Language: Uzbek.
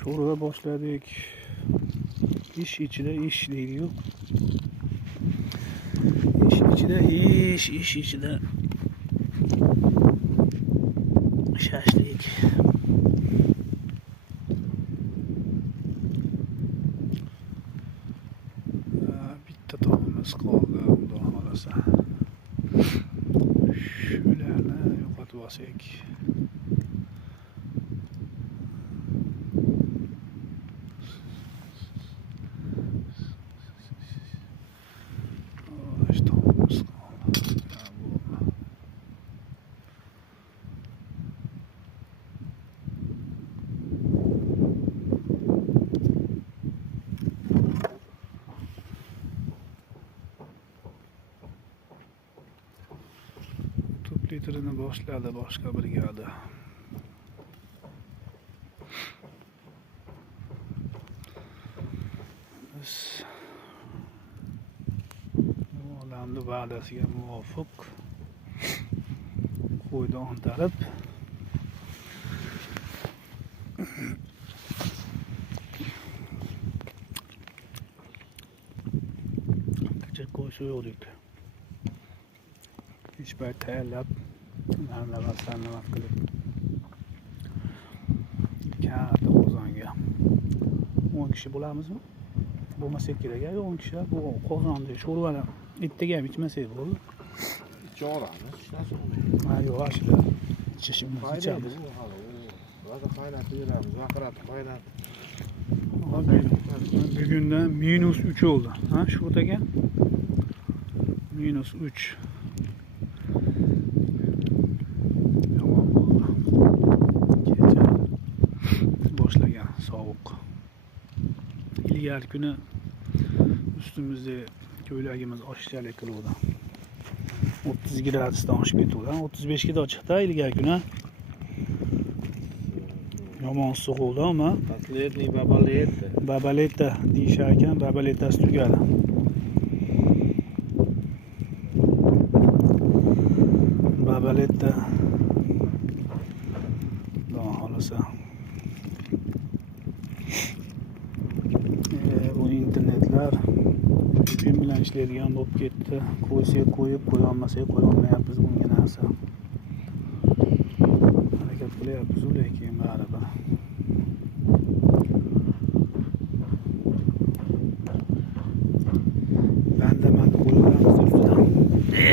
Sho'rva boshladik. İş ichida ish deydi-yu. İş ichida ish ichida shashlik. Bitta tomimiz qoldi, xudo xolasa. Shularni yo'qotib olsak. Litrini boshladi boshqa brigada. Biz olamni va'dasiga muvofiq qo'yni ontarib kecha qo'y so'ydik. Hech bir tayyorlab nima qilib katta qozonga 10 kishi bo'lamizmi? Bo'lmasa kerak, 10 kishi bu qozonda sho'rvalar ertaga ham ichmasak bo'ldi. Ichoramiz, hech narsa bo'lmaydi. Ha, yo'q, ashula ichishimiz ichamiz. Vaqt qaynatib beramiz, vaqaratib qaynatib. Bugundan -3 oldu. Ha, şuradaki -3. Yomon bo'ldi. Kecha boshlagan sovuq. Ilgari kuni ustimizda ko'ylagimiz oshchalik qiluvdi. 30 gradusdan oshib ketuvdi. 35 ga chiqdi ilgari kuni. Yomon so'g'uvdi ama Последний babaleta deyishar ekan, babaletasi tugadi. Babaleta Xudo xolasa. Bu internetlar VPN bilan ishlaydigan bo'lib ketdi. Qo'ysak qo'yib, qo'ya olmasak qo'ya olmayapmiz bunga narsa. Harakat qilyapmiz, lekin baribir.